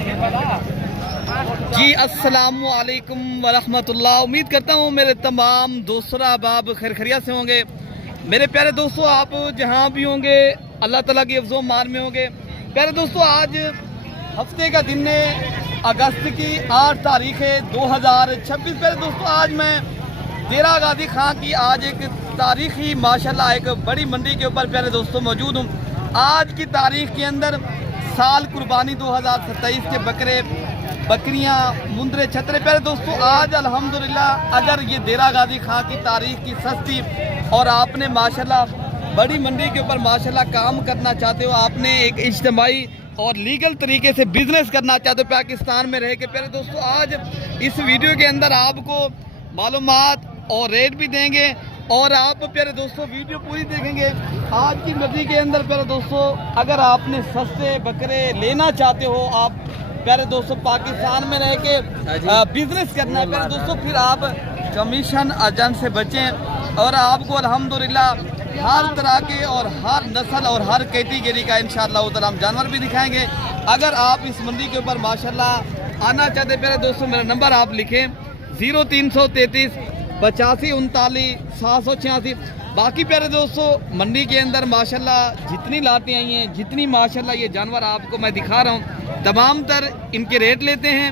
जी अस्सलामु अलैकुम वरहमतुल्लाह। उम्मीद करता हूँ मेरे तमाम दोस्तों अहबाब खैर खैरियत से होंगे। मेरे प्यारे दोस्तों, आप जहाँ भी होंगे अल्लाह ताला की हिफ्ज़ो मान में होंगे। प्यारे दोस्तों, आज हफ्ते का दिन है, अगस्त की 8 तारीख है 2026। प्यारे दोस्तों, आज मैं डेरा गाजी खां की आज एक तारीखी माशाल्लाह एक बड़ी मंडी के ऊपर प्यारे दोस्तों मौजूद हूँ। आज की तारीख के अंदर साल कुर्बानी 2027 के बकरे बकरियां मुंदरे छतरे। प्यारे दोस्तों, आज अल्हम्दुलिल्लाह अगर ये डेरा गाजी खां की तारीख की सस्ती और आपने माशाल्लाह बड़ी मंडी के ऊपर माशाल्लाह काम करना चाहते हो, आपने एक इज्तिमाई और लीगल तरीके से बिजनेस करना चाहते हो पाकिस्तान में रह के, प्यारे दोस्तों आज इस वीडियो के अंदर आपको मालूमात और रेट भी देंगे और आप प्यारे दोस्तों वीडियो पूरी देखेंगे। आज की मंडी के अंदर प्यारे दोस्तों अगर आपने सस्ते बकरे लेना चाहते हो, आप प्यारे दोस्तों पाकिस्तान में रह के बिजनेस करना है प्यारे दोस्तों, फिर आप कमीशन एजेंट से बचें और आपको अल्हम्दुलिल्लाह हर तरह के और हर नस्ल और हर कैटेगरी का इंशाअल्लाह ताला हम जानवर भी दिखाएंगे। अगर आप इस मंडी के ऊपर माशाल्लाह आना चाहते प्यारे दोस्तों, मेरा नंबर आप लिखें 0333 85 39 786। बाकी प्यारे दोस्तों मंडी के अंदर माशाल्लाह जितनी लाटें आई हैं, जितनी माशाल्लाह ये जानवर आपको मैं दिखा रहा हूँ, तमाम तर इनके रेट लेते हैं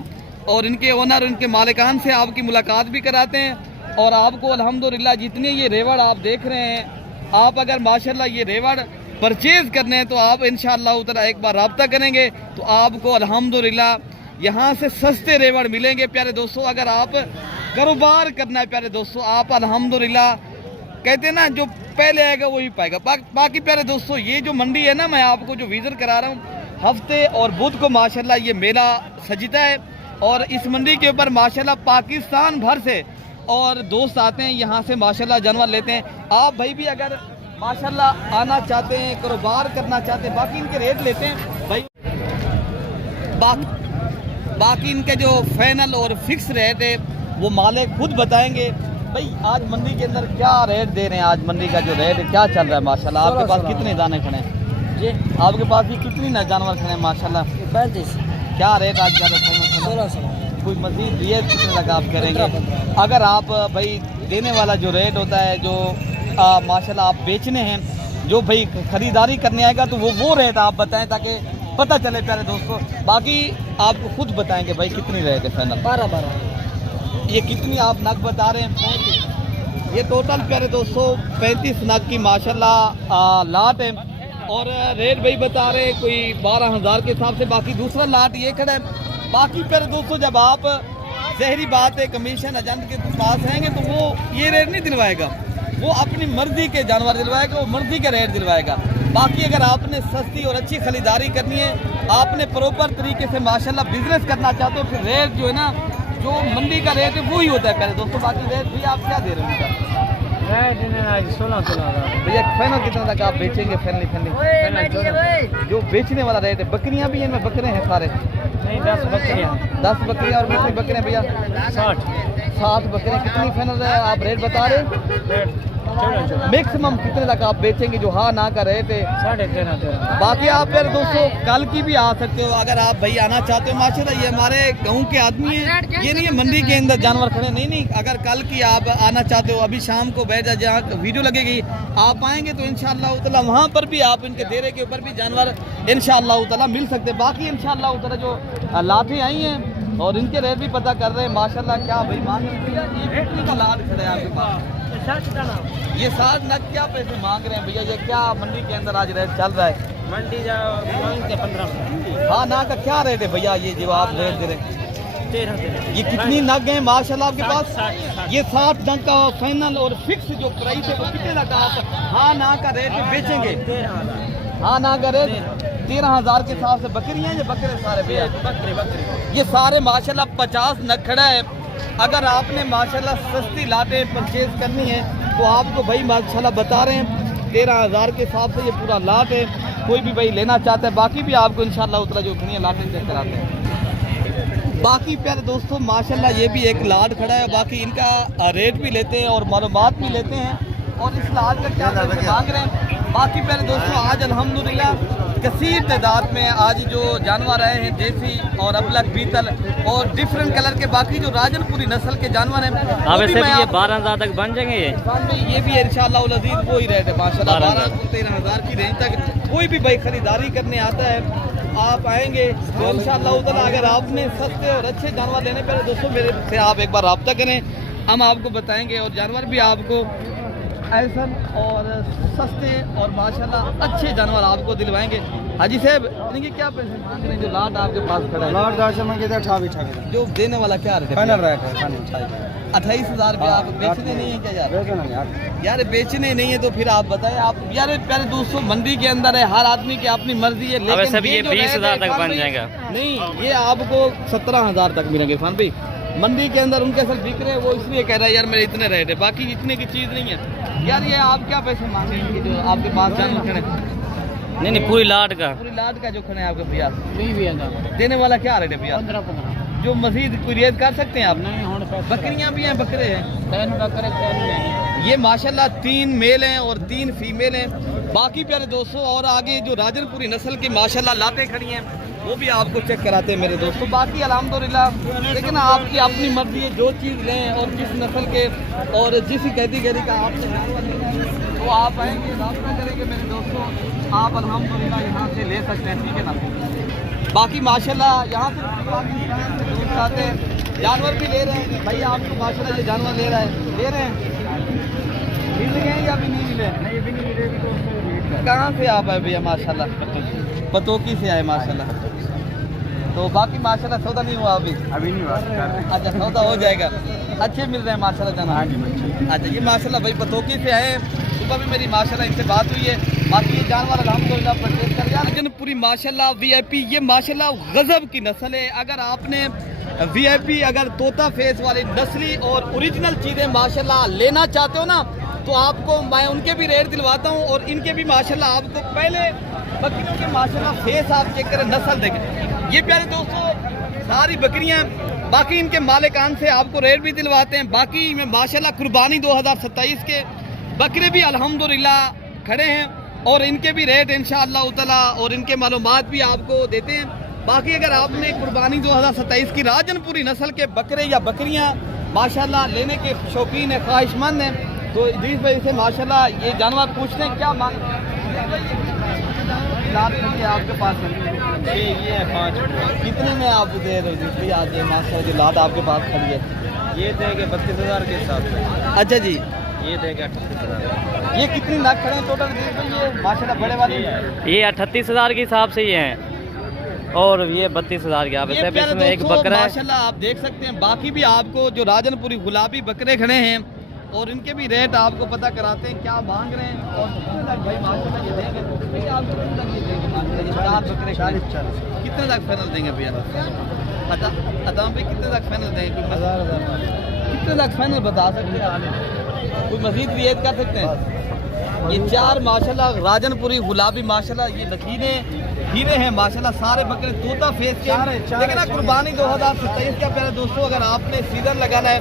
और इनके ओनर इनके मालिकान से आपकी मुलाकात भी कराते हैं। और आपको अल्हम्दुलिल्लाह जितने ये रेवड़ आप देख रहे हैं, आप अगर माशाल्लाह ये रेवड़ परचेज़ करने हैं तो आप इंशाअल्लाह ताला एक बार रब्ता करेंगे तो आपको अल्हम्दुलिल्लाह यहाँ से सस्ते रेवड़ मिलेंगे। प्यारे दोस्तों अगर आप कारोबार करना है प्यारे दोस्तों, आप अल्हम्दुलिल्लाह कहते हैं ना जो पहले आएगा वही पाएगा। बाकी प्यारे दोस्तों ये जो मंडी है ना, मैं आपको जो विजिट करा रहा हूँ, हफ्ते और बुध को माशाल्लाह ये मेला सजता है और इस मंडी के ऊपर माशाल्लाह पाकिस्तान भर से और दोस्त आते हैं, यहाँ से माशाल्लाह जानवर लेते हैं। आप भाई भी अगर माशाल्लाह आना चाहते हैं, कारोबार करना चाहते हैं, बाकी इनके रेट लेते हैं भाई। बाकी इनके जो फाइनल और फिक्स रेट है वो मालिक खुद बताएंगे। भाई आज मंडी के अंदर क्या रेट दे रहे हैं, आज मंडी का जो रेट है क्या चल रहा है माशाल्लाह? आपके पास कितने दाने खड़े हैं जी? आपके पास भी कितनी ना जानवर खड़े हैं माशाल्लाह? 35। क्या रेट आज ज़्यादा? 1600। कोई मजीद रियायत कितने तक आप करेंगे? अगर आप भाई देने वाला जो रेट होता है जो माशाल्लाह आप बेचने हैं, जो भाई ख़रीदारी करने आएगा तो वो रेट आप बताएं ताकि पता चले प्यारे दोस्तों। बाकी आपको खुद बताएंगे भाई कितनी रेट है फाइनल? 12। ये कितनी आप नग बता रहे हैं? ये टोटल प्यारे दोस्तों 35 नग की माशाल्लाह लाट है और रेट भाई बता रहे हैं कोई 12,000 के हिसाब से। बाकी दूसरा लाट ये खड़ा है। बाकी प्यारे दोस्तों जब आप जहरी बात है कमीशन एजेंट के पास रहेंगे तो वो ये रेट नहीं दिलवाएगा, वो अपनी मर्जी के जानवर दिलवाएगा, वो मर्जी के रेट दिलवाएगा। बाकी अगर आपने सस्ती और अच्छी खरीदारी करनी है, आपने प्रॉपर तरीके से माशाल्लाह बिजनेस करना चाहते हो, फिर रेट जो है ना जो मंडी का रेट है वही होता है प्यारे दोस्तों। बाकी रेट भी आप क्या दे रहे हैं? 16 भैया फाइनल कितना तक आप बेचेंगे? फाइनल जो बेचने वाला रेट है। बकरियां भी इनमें बकरे हैं सारे? नहीं 10 बकरियां। 10 बकरियां और कितनी बकरियां भैया? 60 बकरियां। कितनी फाइनल आप रेट बता रहे हैं? मैक्सिमम कितने तक आप बेचेंगे जो हाँ ना का रेट है? 13.5। बाकी आप फिर दोस्तों कल की भी आ सकते हो अगर आप भाई आना चाहते हो माशाल्लाह। ये हमारे गाँव के आदमी हैं, ये नहीं है मंडी के अंदर जानवर खड़े नहीं। अगर कल की आप आना चाहते हो, अभी शाम को बैठ जाए जहाँ वीडियो लगेगी आप आएंगे तो इंशाअल्लाह ताला वहाँ पर भी आप इनके डेरे के ऊपर भी जानवर इंशाअल्लाह ताला मिल सकते हैं। बाकी इंशाअल्लाह ताला जो लाठें आई हैं और इनके रेट भी पता कर रहे हैं माशाल्लाह। क्या भाई मांग रहे हैं? ये कितने का लाट खड़ा है आपके पास? ये 60 नग क्या पैसे मांग रहे हैं भैया? ये क्या मंडी के अंदर आज रेट चल रहा है? मंडी मांगते 15। हाँ ना का क्या रेट है भैया ये जो आप रेट दे रहे हैं? 13। ये कितनी नग है माशाल्लाह आपके पास? 60। ये 60 नग का फाइनल और फिक्स जो प्राइस है वो कितने तक आप हाँ ना का रेट बेचेंगे? 13,000। हाँ ना का रेट 13,000 के हिसाब से। बकरियाँ ये बकरे सारे भैया? बकरे ये सारे माशाल्लाह 50 नग खड़ा है। अगर आपने माशाल्लाह सस्ती लाटें परचेज करनी है तो आपको भाई माशाल्लाह बता रहे हैं 13,000 के हिसाब से ये पूरा लाट है। कोई भी भाई लेना चाहता है, बाकी भी आपको इंशाल्लाह उतना जो उतनी लाटें चेक कराते हैं। बाकी प्यारे दोस्तों माशाल्लाह ये भी एक लाट खड़ा है। बाकी इनका रेट भी लेते हैं और मालूमात भी लेते हैं और इस लाट का क्या मांग रहे हैं। बाकी प्यारे दोस्तों आज अल्हम्दुलिल्लाह कसीर तादाद में आज जो जानवर आए हैं, देसी और अबलक, बीतल और डिफरेंट कलर के बाकी जो राजनपुरी नस्ल के जानवर हैं, अब ऐसे भी ये 12,000 तक बन जाएंगे ये भी इंशाअल्लाह उल अज़ीज़ वो ही रेट है माशाल्लाह, 12-13,000 की रेंज तक। कोई भी भाई खरीदारी करने आता है, आप आएंगे तो इंशाअल्लाह उधर अगर आपने सस्ते और अच्छे जानवर लेने पर दोस्तों मेरे से आप एक बार रब्ता करें, हम आपको बताएंगे और जानवर भी आपको ऐसन और सस्ते और माशाल्लाह अच्छे जानवर आपको दिलवाएंगे। हाजी साहब इनके क्या पैसे मांग रहे हैं जो लाट आपके पास खड़ा है? लाट 10 मांगे थे, 28 जो देने वाला क्या रेट है? फाइनल रेट है 28,000 रुपये। आप बेचने नहीं है क्या यार? यार बेचने नहीं है तो फिर आप बताएं। आप यार प्यारे दोस्तों मंडी के अंदर है, हर आदमी की अपनी मर्जी है, लेकिन सब ये 20,000 तक बन जाएगा। नहीं, ये आपको 17,000 तक मिलेंगे फान भाई। मंडी के अंदर उनके साथ बिक रहे हैं, वो इसलिए कह रहा है यार मेरे इतने रेट है, बाकी इतने की चीज़ नहीं है। यार ये आप क्या पैसे मांग रहे हैं जो आपके पास जानवर खड़े? नहीं पूरी लाट का, पूरी लाट का जो खड़े हैं आपके भैया, देने वाला क्या रेट है भैया? 15 जो मजीद कोई रियायत कर सकते हैं आप? नहीं, बकरियां भी हैं, बकरे हैं, 3 बकरे ये माशाल्लाह 3 मेल हैं और 3 फीमेल हैं। बाकी प्यारे दोस्तों और आगे जो राजनपुरी नस्ल की माशाल्लाह लातें खड़ी हैं वो भी आपको चेक कराते हैं मेरे दोस्तों। बाकी अल्हम्दुलिल्लाह लेकिन आपकी अपनी मर्जी है, जो चीज़ लें और जिस नस्ल के और जिस कैटेगरी का आपने जानवर लेना है तो आप आएंगे, रब्ता करेंगे मेरे दोस्तों, आप अल्हम्दुलिल्लाह यहाँ से ले सकते हैं, ठीक है ना। बाकी माशाल्लाह यहाँ से दोस्त आते हैं, जानवर भी ले रहे हैं भाई, आपको माशाल्लाह ये जानवर ले रहे हैं, मिल गए हैं या अभी नहीं मिले? कहाँ से आप आए भैया? माशाल्लाह पतोकी से आए माशाल्लाह। तो बाकी माशाल्लाह सौदा नहीं हुआ अभी नहीं हुआ। अच्छा सौदा हो जाएगा, अच्छे मिल रहे हैं माशाल्लाह जानवर। अच्छा ये माशाल्लाह भाई पतोकी से आए, सुबह भी मेरी माशाल्लाह इनसे बात हुई है। बाकी ये जानवर अल्हम्दुलिल्लाह परचेज कर यार लेकिन पूरी माशाल्लाह VIP, ये माशाल्लाह गजब की नस्ल है। अगर आपने VIP अगर तोता फेस वाली नस्ली और ओरिजिनल चीज़ें माशाल्लाह लेना चाहते हो ना तो आपको मैं उनके भी रेट दिलवाता हूँ और इनके भी माशाल्लाह आपको पहले बकरियों के माशाल्लाह फेस आप चेक करें, नस्ल देखें। ये प्यारे दोस्तों सारी बकरियाँ, बाकी इनके मालिकान से आपको रेट भी दिलवाते हैं। बाकी में माशाल्लाह कुर्बानी 2027 के बकरे भी अल्हम्दुलिल्लाह खड़े हैं और इनके भी रेट इंशाअल्लाह ताला और इनके मालूमात भी आपको देते हैं। बाकी अगर आपने कुर्बानी 2027 की राजनपुरी नस्ल के बकरे या बकरियाँ माशाल्लाह लेने के शौकीन है, ख्वाहिशमंद हैं तो इस वजह से माशाल्लाह ये जानवर पूछते हैं क्या मांग आपके पास है? ये 5 कितने में आप दे रहे हो जी? आज ये माशाल्लाह जो लाद आपके पास खड़ी है ये देंगे 32,000 के हिसाब से। अच्छा जी, ये देंगे 38,000। ये कितनी लाख खड़े हैं टोटल? ये माशाल्लाह बड़े वाली ये 38,000 के हिसाब से ही हैं और ये 32,000 के। आप ये प्यारे इसमें एक दोस्तों बकरा है माशाल्लाह आप देख सकते हैं। बाकी भी आपको जो राजनपुरी गुलाबी बकरे खड़े हैं और इनके भी रेट आपको पता कराते हैं क्या मांग रहे हैं। और कितने तक भाई माशाल्लाह ये देंगे? भैया आपको कितने तक ये देंगे माशाल्लाह? ये 4 बकरे 40 कितने तक फाइनल देंगे भैया? अदाम भाई कितने तक फाइनल देंगे? कितने तक फाइनल बता सकते हैं आप? कोई मजीद रियायत कर सकते हैं? ये 4 माशाल्लाह राजनपुरी गुलाबी माशाल्लाह ये लकीने हीरे हैं माशाल्लाह, सारे बकरे तोता फेस के। लेकिन कुर्बानी 2027 का प्यारे दोस्तों अगर आपने सीजन लगाना है,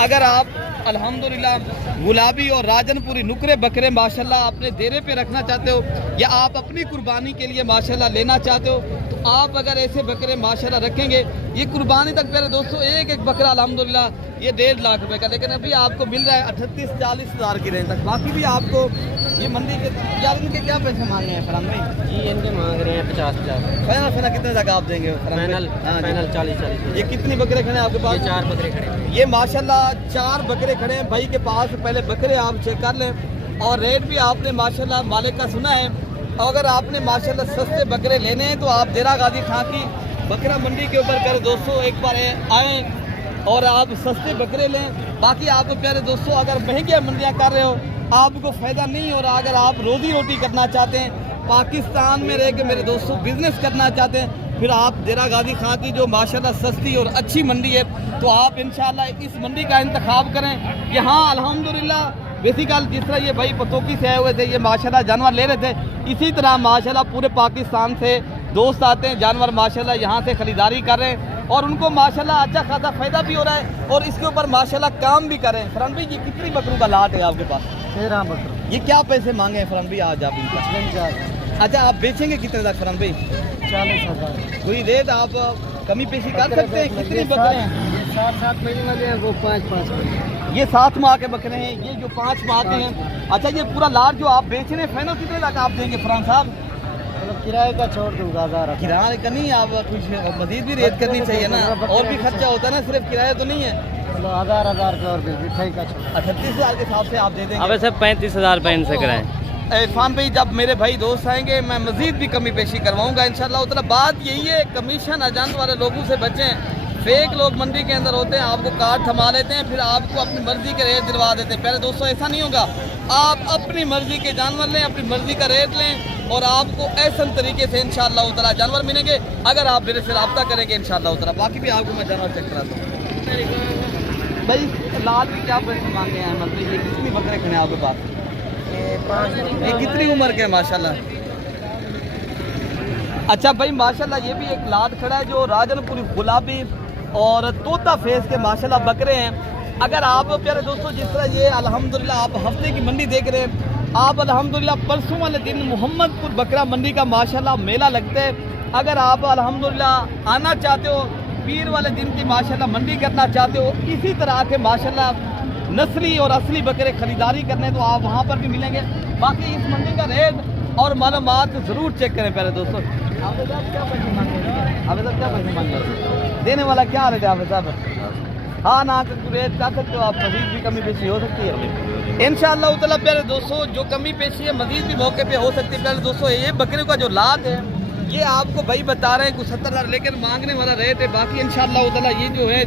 अगर आप अल्हम्दुलिल्लाह गुलाबी और राजनपुरी नुकरे बकरे माशाल्लाह अपने डेरे पे रखना चाहते हो या आप अपनी कुर्बानी के लिए माशाल्लाह लेना चाहते हो तो आप अगर ऐसे बकरे माशाल्लाह रखेंगे, ये कुर्बानी तक प्यारे दोस्तों एक एक बकरा अल्हम्दुलिल्लाह ये 1.5 लाख रुपए का, लेकिन अभी आपको मिल रहा है 38-40 हज़ार की रेंज तक। बाकी भी आपको ये मंडी के यार इनके क्या पैसे मांगे हैं फरहान भाई? ये इनके मांग रहे हैं 50,000। फाइनल कितने तक आप देंगे? फाइनल 40। ये कितनी बकरे खड़े हैं आपके पास? 4 बकरे खड़े हैं। ये माशाल्लाह 4 बकरे खड़े हैं भाई के पास। पहले बकरे आप चेक कर लें और रेट भी आपने माशाल्लाह मालिक का सुना है। अगर आपने माशाल्लाह सस्ते बकरे लेने हैं तो आप देरा गाजी खां की बकरा मंडी के ऊपर प्यारे दोस्तों एक बार आएँ और आप सस्ते बकरे लें। बाकी आपको प्यारे दोस्तों अगर महंगी मंडियाँ कर रहे हो आपको फ़ायदा नहीं हो रहा, अगर आप रोज़ी रोटी करना चाहते हैं, पाकिस्तान में रह के मेरे दोस्तों बिज़नेस करना चाहते हैं, फिर आप देरा गाजी खां की जो माशाल्लाह सस्ती और अच्छी मंडी है तो आप इंशाल्लाह इस मंडी का इंतखाब करें। यहाँ अल्हम्दुलिल्लाह बेसिकल जिस तरह ये भाई पतोकी से आए हुए थे, ये माशाल्लाह जानवर ले रहे थे, इसी तरह माशाल्लाह पूरे पाकिस्तान से दोस्त आते हैं, जानवर माशाल्लाह यहाँ से ख़रीदारी कर रहे हैं और उनको माशाल्लाह अच्छा खासा फ़ायदा भी हो रहा है और इसके ऊपर माशाल्लाह काम भी कर रहे हैं। फरहान भाई ये कितनी बकरों का लाट है आपके पास? 13 बकरे। ये क्या पैसे मांगे हैं फरहान भाई आज आप इनका? अच्छा आप बेचेंगे कितने तक फरहान भाई? 40,000। कोई रेट आप कमी पेशी कर सकते हैं? कितनी बकरे हैं? 7 महीने वाले हैं, वो 5 ये 7 माह के बकरे हैं, ये जो 5 माह के हैं। अच्छा ये पूरा लाट जो आप बेच रहे हैं फाइनल कितने तक आप देंगे फरहान साहब? मतलब किराए का छोड़ दूंगा 1000। किराए का नहीं, आप कुछ मजीद भी रेट करनी चाहिए ना, और भी खर्चा होता है ना, सिर्फ किराया तो नहीं है। मतलब 1000 का और मिठाई का छोड़। 38,000 के हिसाब से आप दे देंगे? अब ऐसे 35,000 पे इनसे कराएं। इरफान भाई जब मेरे भाई दोस्त आएंगे मैं मजीद भी कमी पेशी करवाऊंगा इंशाल्लाह उतना। बात यही है कमीशन एजेंट वाले लोगों से बचें। फेक लोग मंडी के अंदर होते हैं, आपको कार्ड थमा लेते हैं, फिर आपको अपनी मर्जी के रेट दिलवा देते हैं। पहले दोस्तों ऐसा नहीं होगा, आप अपनी मर्जी के जानवर लें, अपनी मर्जी का रेट लें और आपको ऐसा तरीके से इंशाल्लाह उतना जानवर मिलेंगे अगर आप मेरे से रब्ता करेंगे इंशाल्लाह उतना। बाकी भी आपको मैं जानवर चेक कराता हूँ। भाई लाल की क्या पैसे मांगे हैं, मतलब ये कितनी बकरे खड़े हैं आपके पास? ये कितनी उम्र के हैं माशाल्लाह? अच्छा भाई माशाल्लाह ये भी एक लाट खड़ा है जो राजनपुरी गुलाबी और तोता फेस के माशाल्लाह बकरे हैं। अगर आप प्यारे दोस्तों जिस तरह ये अल्हम्दुलिल्लाह आप हफ्ते की मंडी देख रहे हैं, आप अल्हम्दुलिल्लाह परसों वाले दिन मोहम्मदपुर बकरा मंडी का माशाल्लाह मेला लगता है। अगर आप अल्हम्दुलिल्लाह आना चाहते हो, पीर वाले दिन की माशाल्लाह मंडी करना चाहते हो, इसी तरह के माशाल्लाह नस्ली और असली बकरे खरीदारी करने तो आप वहाँ पर भी मिलेंगे। बाकी इस मंडी का रेट और मालूमात ज़रूर चेक करें प्यारे दोस्तों। आप क्या पैसे मांगे? देने वाला क्या रेट है आप साहब? हाँ ना रेट कर सकते हो आप, मजीद भी कमी पेशी हो सकती है इंशाअल्लाह उतला। प्यारे दोस्तों जो कमी पेशी है मजीद भी मौके पे हो सकती है। प्यारे दोस्तों ये बकरे का जो लाट है ये आपको भाई बता रहे हैं कुछ 70,000 लेकिन मांगने वाला रेट है। बाकी इंशाअल्लाह उतला ये जो है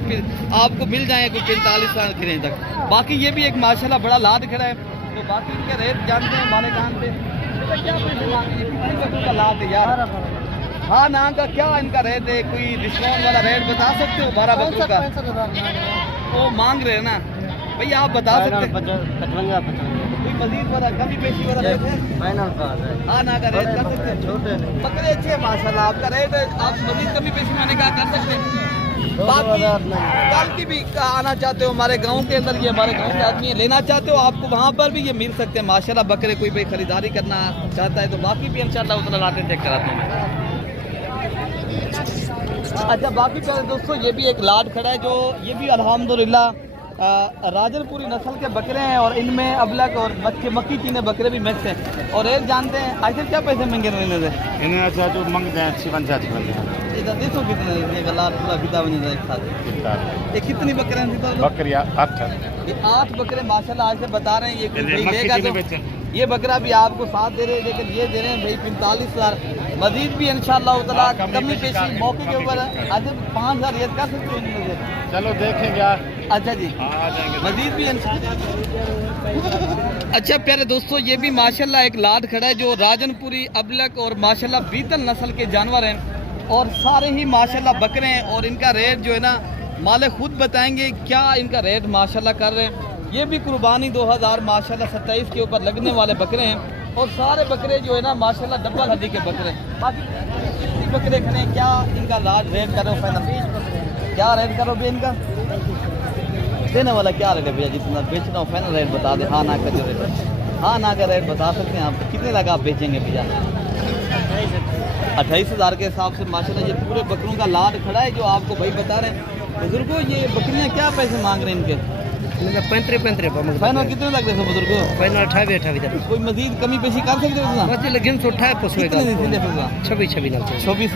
आपको मिल जाएंगे कुछ 45,000 की रेंज तक। बाकी ये भी एक माशाल्लाह बड़ा लाट खड़ा है, तो बाकी इनके रेट जानते हैं हमारे कान पे। क्या पैसे मांगे? कितने बकरों का लाट है यार? हाँ ना का क्या इनका रेट है? कोई डिस्काउंट वाला रेट बता सकते हो? 12 बकरों का वो मांग रहे हैं ना भैया, आप बता सकते हैं? 55 कोई मजीद वाला कमी पेशी वाला रेट है? फाइनल का हाँ ना का रेट कर सकते हैं? छोटे नहीं, बकरे अच्छे हैं माशाल्लाह, आपका रेट आप मजीद कमी पेशी मैंने कहा कर सकते हैं। बाकी कल की भी आना चाहते हो हमारे गांव के अंदर, ये हमारे गांव के आदमी लेना चाहते हो आपको वहाँ पर भी ये मिल सकते हैं माशाल्लाह बकरे। कोई भाई खरीदारी करना चाहता है तो बाकी भी इंशाल्लाह उतना लाते चेक कराता हूँ मैं। अच्छा बाकी प्यारे दोस्तों ये भी एक लाट खड़ा है जो ये भी अल्हम्दुलिल्लाह राजनपुरी नस्ल के बकरे हैं और इनमें अबलक और मक्की चीने बकरे भी मिक्स हैं। और एक जानते हैं ऐसे क्या पैसे महंगे रहने से इन्हें अच्छा जो मंगते हैं 56 इधर देखो कितने ये लाट पूरा किताब नहीं एक साथ। ये कितनी बकरे हैं? बकरिया 8। ये 8 बकरे माशाल्लाह आज से बता रहे हैं। ये कोई भाई लेगा तो ये बकरा भी आपको 7 दे रहे हैं, लेकिन ये दे रहे हैं भाई 45,000। मजीद भी इंशाल्लाह उतना कमी पेशी मौके के ऊपर आज 5,000 रेट कर सकते हो इनमें से? चलो देखेंगे। अच्छा जी मजीद भी अच्छा प्यारे दोस्तों ये भी माशाल्लाह एक लाट खड़ा है जो राजनपुरी अबलक और माशाल्लाह बीतल नस्ल के जानवर हैं और सारे ही माशाल्लाह बकरे हैं। और इनका रेट जो है ना मालिक खुद बताएंगे क्या इनका रेट माशाल्लाह कर रहे हैं। ये भी कुर्बानी 2000 माशाल्लाह 27 के ऊपर लगने वाले बकरे हैं और सारे बकरे जो है ना माशाल्लाह डब्बल हड्डी के बकरे हैं। बाकी बकरे खड़े क्या इनका रेट करो फाइनल? क्या रेट करो भैया इनका? देने वाला क्या रेट है भैया? जितना बेचना हो फाइनल रेट बता दे। हाँ ना का जो रेट, हाँ ना का रेट बता सकते हैं आप? कितने लगा आप बेचेंगे भैया? 28,000 के हिसाब से माशाल्लाह ये पूरे बकरों का लाट खड़ा है जो आपको भाई बता रहे हैं। बुजुर्गों ये बकरियाँ क्या पैसे मांग रहे हैं इनके? 35 फाइनल कितने लग रहे हैं बुजुर्गों? फाइनल 28 कोई मजीद कमी पेशी कर सकते हो? कितने नहीं थे? 26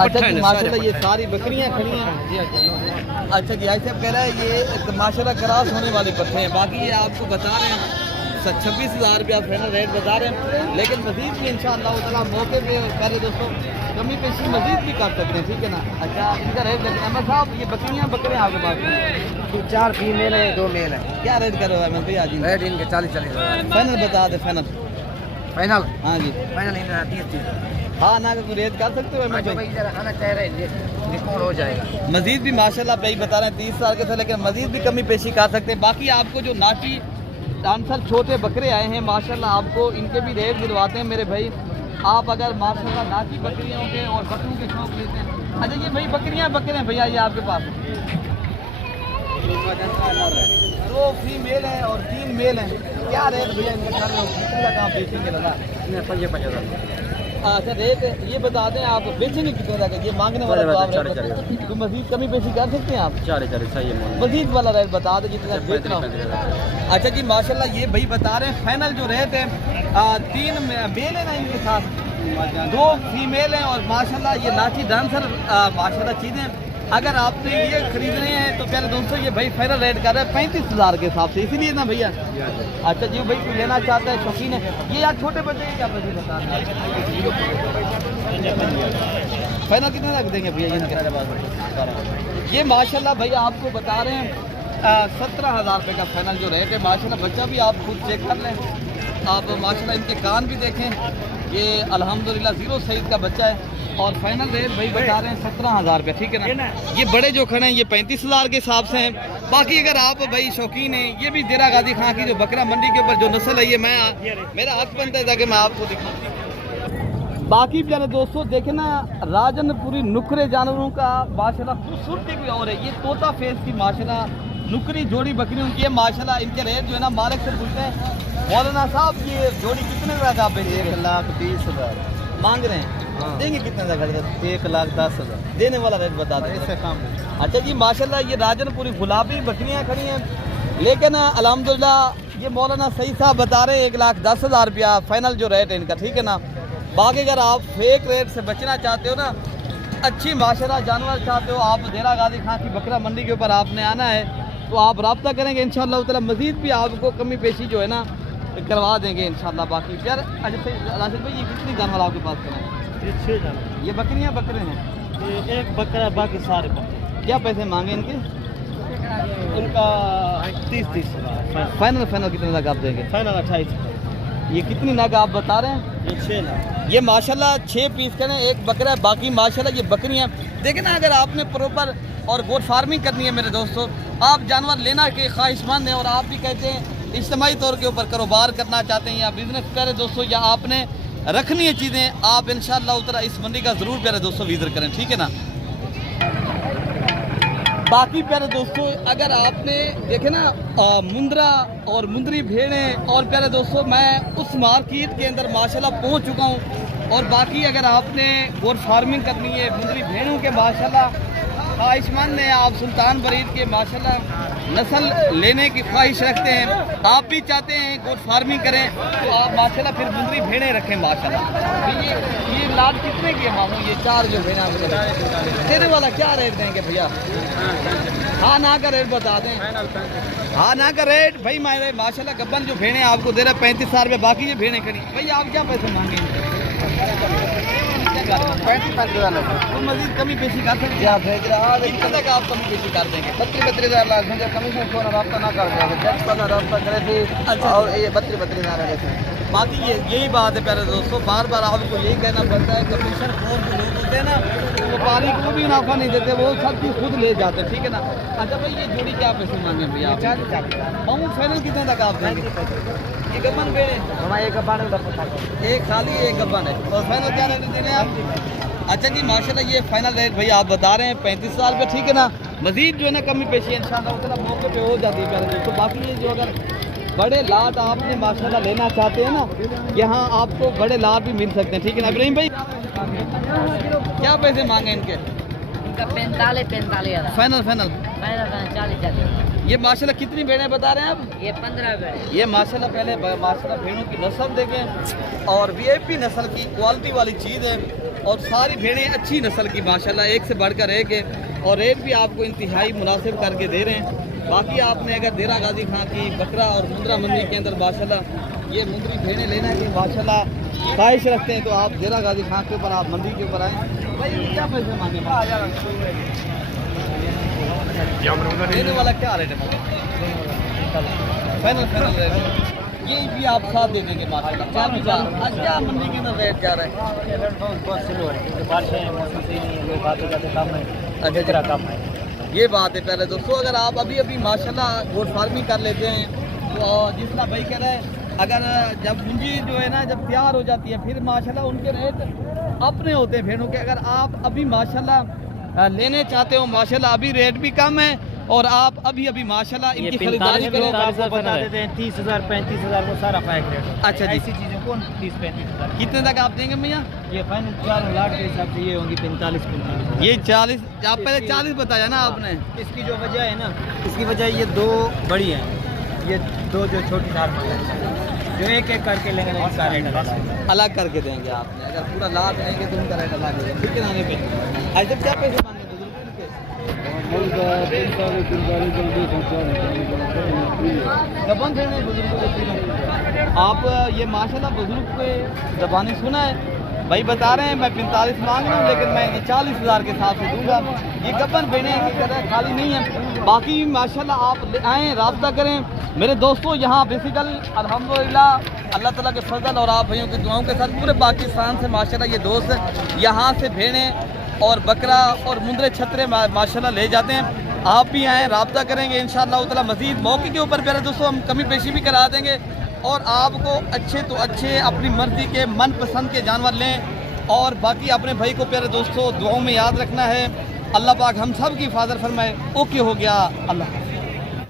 अच्छा जी माशाल्लाह ये सारी बकरियाँ खड़ी हैं। अच्छा जी ऐसे कह रहा है ये माशाल्लाह क्रॉस होने वाली बकरे हैं। बाकी ये आपको बता रहे हैं 26,000 रुपया फाइनल रेट बता रहे हैं, लेकिन मजीद भी इंशाअल्लाह ताला मौके पे पहले दोस्तों कमी पेशी मजीद भी कर सकते हैं, ठीक है ना। अच्छा इनका रेट लगता है साहब ये बकरियाँ बकरे आपके पास 4 फीमेल है 2 मेल है, क्या रेट कर रहे हो मैं भैया जी? रेट इनके 40 फाइनल बता दे। फाइनल हाँ जी फाइनल 30 हाँ ना कोई रेट कर सकते हो? आना चाह रहे हो जाएगा। मजीद भी माशाल्लाह भाई बता रहे हैं 30 साल के थे, लेकिन मजीद भी कमी पेशी कर सकते हैं। बाकी आपको जो नाटी डांसर छोटे बकरे आए हैं माशाल्लाह आपको इनके भी रेट दिलवाते हैं मेरे भाई। आप अगर माशाल्लाह नाटी बकरियाँ होंगे और बकरों के शौक लेते हैं। अच्छा ये भाई बकरियाँ बकरे हैं भैया ये आपके पास 2 फीमेल हैं और 3 मेल हैं, क्या रेट भैया इनका कर रहे हो? कितने तक आप बेचेंगे? लगा 55,000 अच्छा रेट ये बता दें आप बेचेंगे कितने तक? ये मांगने वाला तो आप तो मजीद कमी पेशी कर सकते हैं आप? 4 सही है मजीद वाला रेट बता दें जितना बेचना हो। अच्छा जी माशाल्लाह ये भाई बता रहे हैं फाइनल जो रेट है 3 मेल है ना इनके साथ, 2 फीमेल हैं और माशाल्लाह ये नाची डांसर माशाल्लाह चीज़ें अगर आपने ये खरीदने हैं तो प्यारे दोस्तों ये भाई फाइनल रेट कर रहा है 35,000 के हिसाब से, इसीलिए ना भैया। अच्छा जी भाई कोई लेना चाहता है शौकीन है, ये यार छोटे बच्चे के क्या पैसे बता रहे हैं? फाइनल कितने रख देंगे भैया इनके? ये माशाल्लाह भैया आपको बता रहे हैं 17,000 रुपये का फाइनल जो रेट है। माशाल्लाह बच्चा भी आप खुद चेक कर लें, आप माशाल्लाह इनके कान भी देखें, ये अल्हम्दुलिल्लाह 0 सईद का बच्चा है और फाइनल रेट भाई बता रहे हैं 17,000 रुपये, ठीक है ना। ये बड़े जो खड़े हैं ये 35,000 के हिसाब से हैं। बाकी अगर आप भाई शौकीन हैं, ये भी देरा गाजी खां की जो बकरा मंडी के ऊपर जो नस्ल है ये मेरा हक बनता है ताकि मैं आपको दिखाऊँ। बाकी प्यारे दोस्तों देखे ना राजनपुरी नुकरे जानवरों का माशाल्लाह खूबसूरती भी और है। ये तोता फेस की माशाल्लाह नुकरी जोड़ी बकरियों की है माशाल्लाह। इनके रेट जो है ना मालिक से पूछते हैं मौलाना साहब ये जोड़ी कितने तक आप बेच रहे हैं? 1,20,000 मांग रहे हैं, देंगे कितने तक? 1,10,000 देने वाला रेट बता दें। इससे कम। अच्छा जी माशाल्लाह ये राजनपुरी गुलाबी बकरियां खड़ी हैं, लेकिन अल्हम्दुलिल्लाह ये मौलाना सही साहब बता रहे हैं 1,10,000 रुपया फाइनल जो रेट है इनका, ठीक है ना। बाकी अगर आप फेक रेट से बचना चाहते हो ना, अच्छी माशाल्लाह जानवर चाहते हो, आप देरा गाजी खां की बकरा मंडी के ऊपर आपने आना है तो आप रब्ता करेंगे इंशाअल्लाह ताला मज़ीद भी आपको कमी पेशी जो है ना करवा देंगे इंशाअल्लाह। बाकी फिर अच्छा राशिद भाई ये कितनी जानवर आपके पास हैं? ये 6 जानवर, ये बकरियां बकरे हैं? ये एक बकरा बाकी सारे बकरे। क्या पैसे मांगे इनके? उनका 30,000 फाइनल कितने तक आप देंगे? फाइनल 28। ये कितनी नग आप बता रहे हैं? ये 6 लाख। ये माशाल्लाह 6 पीस के ना एक बकरा है, बाकी माशाल्लाह ये बकरियां देखें ना। अगर आपने प्रॉपर और गोट फार्मिंग करनी है मेरे दोस्तों, आप जानवर लेना के ख्वाहिशमंद हैं और आप भी कहते हैं इज्तिमाई तौर के ऊपर कारोबार करना चाहते हैं या बिजनेस प्यारे दोस्तों या आपने रखनी है चीज़ें, आप इंशाअल्लाह ताला इस मंडी का ज़रूर प्यारे दोस्तों विजिट करें, ठीक है ना। बाकी प्यारे दोस्तों अगर आपने देखे ना मुंद्रा और मुंदरी भेड़ें और प्यारे दोस्तों मैं उस मार्केट के अंदर माशाल्लाह पहुंच चुका हूं। और बाकी अगर आपने गोट फार्मिंग करनी है मुंदरी भेड़ों के माशाल्लाह ख्वाहिशमंद हैं, आप सुल्तान बरीद के माशाल्लाह नस्ल लेने की ख्वाहिश रखते हैं, आप भी चाहते हैं गोट फार्मिंग करें तो आप माशाल्लाह फिर मुंदरी भेड़ें रखें माशाल्लाह। तो ये लाट कितने की है मामू? ये 4 जो भेड़ा देने वाला क्या रेट देंगे भैया? हाँ ना का रेट बता दें। हाँ ना का रेट भाई मेरे माशाल्लाह गब्बन जो भेड़ें आपको दे रहे हैं 35,000 रुपये, बाकी ये भेड़ें खड़ी भाई आप क्या पैसे मांगे? 35,000 तो मजीद कमी पेशी कर सकते हैं? आप भेज रहे कितने तक आप कमी पेशी कर देंगे? 32,000 लाख मुझे कमीशन को रब्ता ना कर रहा रब्ता करे थे। अच्छा और ये 32,000 है। बाकी यही बात है प्यारे दोस्तों, बार बार आपको यही कहना पड़ता है कमीशन खोर जो लोग होते हैं ना वो व्यापारी को भी मुनाफा नहीं देते, वो सब चीज़ खुद ले जाते हैं, ठीक है ना। अच्छा भाई ये जोड़ी क्या पैसे मांगे भैया? मामू फाइनल कितने तक आप देंगे? ये गब्बन भेड़े हमारे एक गब्बन एक खाली एक गब्बन है और फाइनल क्या रेट देने आप? अच्छा जी माशाल्लाह ये फाइनल रेट भैया आप बता रहे हैं 35,000 रुपये, ठीक है ना। मजीद जो है ना कमी पेशी इंशाअल्लाह ताला मौके पे हो जाती है प्यारे दोस्तों। बाकी ये जो अगर बड़े लाट आपने माशाल्लाह लेना चाहते हैं ना, यहाँ आपको बड़े लाट भी मिल सकते हैं, ठीक है ना। इब्राहिम भाई क्या पैसे मांगे इनके? 45,000 फाइनल 40,000। ये माशाल्लाह कितनी भेड़ें बता रहे हैं आप? ये 15 भेड़। ये माशाल्लाह पहले माशाल्लाह भेड़ों की नस्ल देखें और वीआईपी नस्ल की क्वालिटी वाली चीज़ है और सारी भेड़ें अच्छी नस्ल की माशाल्लाह एक से बढ़कर एक है और रेट भी आपको इंतहाई मुनासिब करके दे रहे हैं। बाकी आपने अगर देरा गाजी खां की बकरा और मुंद्रा मंडी के अंदर माशाल्लाह ये मुंदरी भेड़ें लेना की माशाल्लाह ख्वाहिश रखते हैं तो आप देरा गाजी खां के ऊपर आप मंडी के ऊपर आएँ। भाई क्या पैसे मांगे? देने वाला क्या रेट है? फाइनल रेट ये भी आप साथ दे देंगे माशाल्लाह। क्या मंडी के अंदर रेट क्या रहा है? अच्छा कम है। ये बात है पहले दोस्तों। अगर आप अभी माशाल्लाह गोट फार्मिंग कर लेते हैं तो जिसना भाई कह रहा है अगर जब पूंजी जो है ना जब तैयार हो जाती है फिर माशाल्लाह उनके रेट अपने होते हैं भेड़ों के। अगर आप अभी माशाल्लाह लेने चाहते हो माशाल्लाह अभी रेट भी कम है और आप अभी अभी माशाल्लाह ये इनकी 45 खरीदारी किलो करें। आपको बता देते हैं 30,000 35,000 वो सारा पैक रेट होता है। अच्छा जी। ऐसी चीजें कौन 30-35,000 कितने तक आप देंगे भैया? ये फाइनल 4 लाख के हिसाब से ये होंगी 45-45। ये 40, आप पहले 40 बताया ना आपने। इसकी जो वजह है ना, इसकी वजह ये 2 बड़ी हैं, ये 2 जो छोटी धार है, जो एक एक करके लेंगे ना इसका रेट अलग है। अलग करके देंगे आपने, अगर पूरा लाभ देंगे तो उनका रेट अलग है। ठीक है आने पे ऐसे क्या पैसे मांगे आप ये माशाल्लाह बुजुर्ग के ज़बानी सुना है भाई, बता रहे हैं मैं 45 मांग रहा हूँ, लेकिन मैं ये 40,000 के हिसाब से दूंगा। ये गबन भेड़े की तरह खाली नहीं है। बाकी माशाल्लाह आप ले आएँ, राब्ता करें मेरे दोस्तों। यहाँ बेसिकल अल्हम्दुलिल्लाह अल्लाह ताला के फजल और आप भाइयों की दुआओं के साथ पूरे पाकिस्तान से माशाल्लाह ये दोस्त यहाँ से भेड़ें और बकरा और मुंदरे छतरे माशाल्लाह ले जाते हैं। आप भी आएँ, राब्ता करेंगे इंशाअल्लाह ताला। मज़ीद मौके के ऊपर प्यारे दोस्तों हम कमी पेशी भी करा देंगे और आपको अच्छे तो अच्छे अपनी मर्ज़ी के मनपसंद के जानवर लें। और बाकी अपने भाई को प्यारे दोस्तों दुआओं में याद रखना है। अल्लाह पाक हम सब की हिफाजत फरमाए। ओके हो गया, अल्लाह।